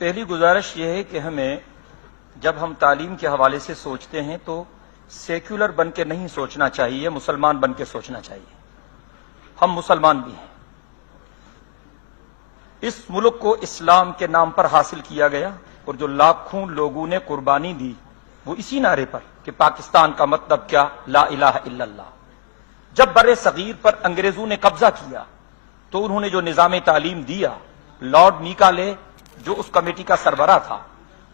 پہلی گزارش یہ ہے کہ ہمیں جب ہم تعلیم کے حوالے سے سوچتے ہیں تو سیکولر بن کے نہیں سوچنا چاہیے، مسلمان بن کے سوچنا چاہیے۔ ہم مسلمان بھی ہیں۔ اس ملک کو اسلام کے نام پر حاصل کیا گیا اور جو لاکھوں لوگوں نے قربانی دی وہ اسی نعرے پر کہ پاکستان کا مطلب کیا، لا الہ الا اللہ۔ جب بر صغیر پر انگریزوں نے قبضہ کیا تو انہوں نے جو نظام تعلیم دیا، لارڈ میکالے جو اس کمیٹی کا سربراہ تھا،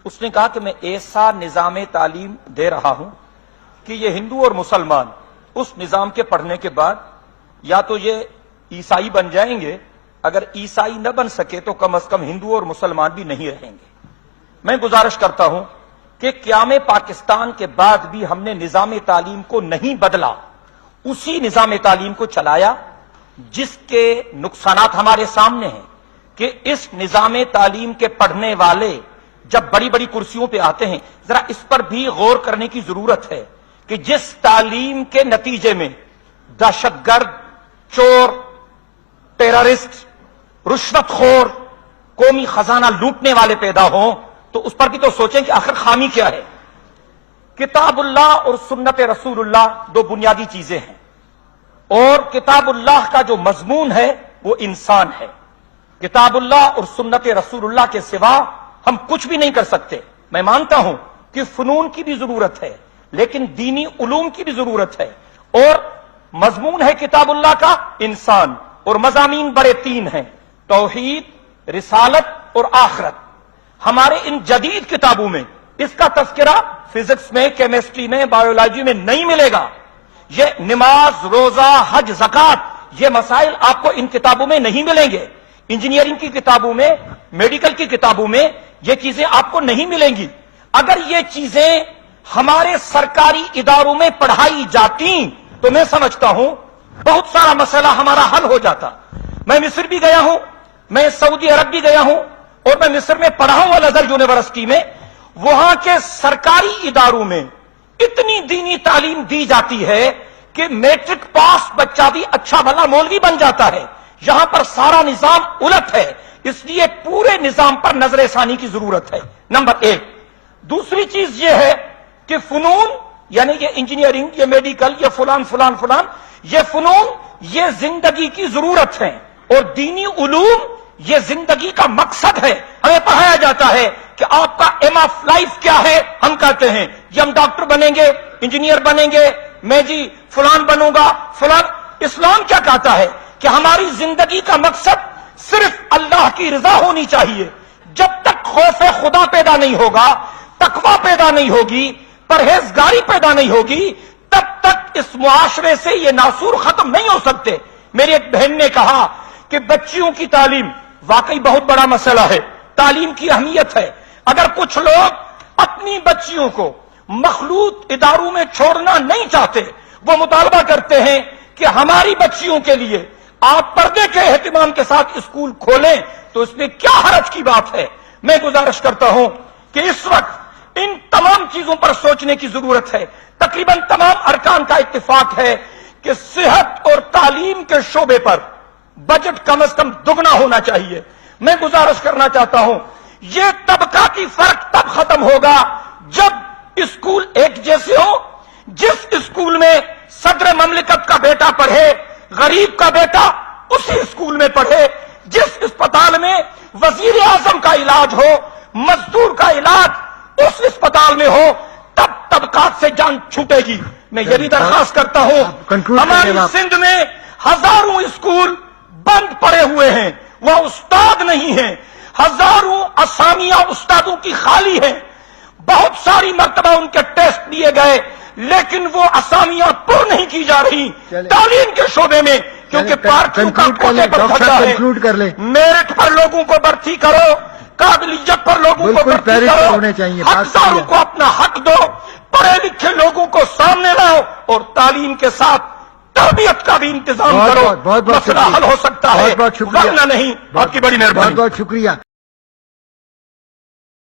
اس نے کہا کہ میں ایسا نظام تعلیم دے رہا ہوں کہ یہ ہندو اور مسلمان اس نظام کے پڑھنے کے بعد یا تو یہ عیسائی بن جائیں گے، اگر عیسائی نہ بن سکے تو کم از کم ہندو اور مسلمان بھی نہیں رہیں گے۔ میں گزارش کرتا ہوں کہ قیام پاکستان کے بعد بھی ہم نے نظام تعلیم کو نہیں بدلا، اسی نظام تعلیم کو چلایا جس کے نقصانات ہمارے سامنے ہیں کہ اس نظام تعلیم کے پڑھنے والے جب بڑی بڑی کرسیوں پہ آتے ہیں، ذرا اس پر بھی غور کرنے کی ضرورت ہے کہ جس تعلیم کے نتیجے میں دہشت گرد، چور، ٹیررسٹ، رشوت خور، قومی خزانہ لوٹنے والے پیدا ہوں تو اس پر بھی تو سوچیں کہ آخر خامی کیا ہے۔ کتاب اللہ اور سنت رسول اللہ دو بنیادی چیزیں ہیں، اور کتاب اللہ کا جو مضمون ہے وہ انسان ہے۔ کتاب اللہ اور سنت رسول اللہ کے سوا ہم کچھ بھی نہیں کر سکتے۔ میں مانتا ہوں کہ فنون کی بھی ضرورت ہے لیکن دینی علوم کی بھی ضرورت ہے، اور مضمون ہے کتاب اللہ کا انسان، اور مضامین بڑے تین ہیں: توحید، رسالت اور آخرت۔ ہمارے ان جدید کتابوں میں اس کا تذکرہ فزکس میں، کیمسٹری میں، بایولوجی میں نہیں ملے گا۔ یہ نماز، روزہ، حج، زکوٰۃ، یہ مسائل آپ کو ان کتابوں میں نہیں ملیں گے۔ انجینئرنگ کی کتابوں میں، میڈیکل کی کتابوں میں یہ چیزیں آپ کو نہیں ملیں گی۔ اگر یہ چیزیں ہمارے سرکاری اداروں میں پڑھائی جاتی تو میں سمجھتا ہوں بہت سارا مسئلہ ہمارا حل ہو جاتا۔ میں مصر بھی گیا ہوں، میں سعودی عرب بھی گیا ہوں، اور میں مصر میں پڑھا ہوں الازہر یونیورسٹی میں۔ وہاں کے سرکاری اداروں میں اتنی دینی تعلیم دی جاتی ہے کہ میٹرک پاس بچہ بھی اچھا بھلا مولوی بن جاتا ہے۔ یہاں پر سارا نظام الٹ ہے، اس لیے پورے نظام پر نظر ثانی کی ضرورت ہے، نمبر ایک۔ دوسری چیز یہ ہے کہ فنون، یعنی یہ انجینئرنگ، یہ میڈیکل، یہ فلان فلان فلان، یہ فنون یہ زندگی کی ضرورت ہے، اور دینی علوم یہ زندگی کا مقصد ہے۔ ہمیں پڑھایا جاتا ہے کہ آپ کا ایم آف لائف کیا ہے، ہم کہتے ہیں جی ہم ڈاکٹر بنیں گے، انجینئر بنیں گے، میں جی فلان بنوں گا، فلان۔ اسلام کیا کہتا ہے کہ ہماری زندگی کا مقصد صرف اللہ کی رضا ہونی چاہیے۔ جب تک خوف خدا پیدا نہیں ہوگا، تقوی پیدا نہیں ہوگی، پرہیزگاری پیدا نہیں ہوگی، تب تک اس معاشرے سے یہ ناسور ختم نہیں ہو سکتے۔ میری ایک بہن نے کہا کہ بچیوں کی تعلیم واقعی بہت بڑا مسئلہ ہے، تعلیم کی اہمیت ہے۔ اگر کچھ لوگ اپنی بچیوں کو مخلوط اداروں میں چھوڑنا نہیں چاہتے، وہ مطالبہ کرتے ہیں کہ ہماری بچیوں کے لیے آپ پردے کے اہتمام کے ساتھ اسکول کھولیں، تو اس میں کیا حرج کی بات ہے۔ میں گزارش کرتا ہوں کہ اس وقت ان تمام چیزوں پر سوچنے کی ضرورت ہے۔ تقریباً تمام ارکان کا اتفاق ہے کہ صحت اور تعلیم کے شعبے پر بجٹ کم از کم دگنا ہونا چاہیے۔ میں گزارش کرنا چاہتا ہوں یہ طبقاتی فرق تب ختم ہوگا جب اسکول ایک جیسے ہو۔ جس اسکول میں صدر مملکت کا بیٹا پڑھے، غریب کا بیٹا اسی اسکول میں پڑھے۔ جس اسپتال میں وزیر اعظم کا علاج ہو، مزدور کا علاج اس اسپتال میں ہو، تب طبقات سے جان چھوٹے گی۔ میں یہ بھی درخواست کرتا ہوں، ہماری سندھ میں ہزاروں اسکول بند پڑے ہوئے ہیں، وہ استاد نہیں ہیں، ہزاروں اسامیاں استادوں کی خالی ہیں۔ بہت ساری مرتبہ ان کے ٹیسٹ لیے گئے لیکن وہ اسامیاں پر نہیں کی جا رہی تعلیم کے شعبے میں، کیونکہ پارٹیوں کا کوٹے پر دھچا ہے۔ میرٹ پر لوگوں کو بھرتی کرو، قابلیت پر لوگوں کو بھرتی کرو، حقداروں کو اپنا حق دو، پڑھے لکھے لوگوں کو سامنے لاؤ، اور تعلیم کے ساتھ تربیت کا بھی انتظام کرو، مسئلہ حل ہو سکتا ہے، ورنہ نہیں۔ آپ کی بڑی مہربانی۔ بہت بہت شکریہ۔